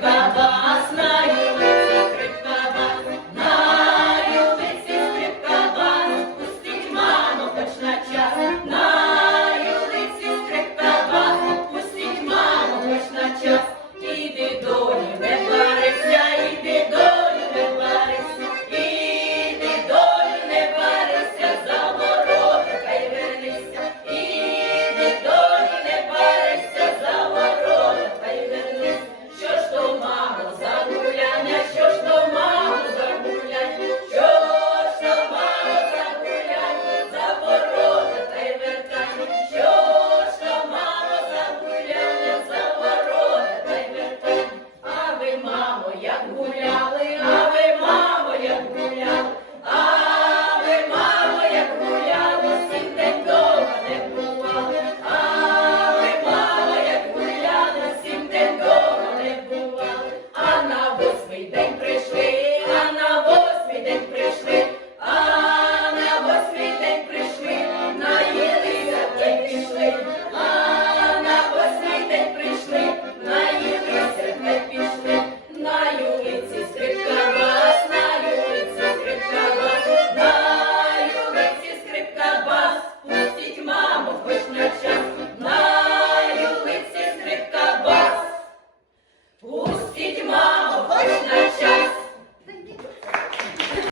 Bye.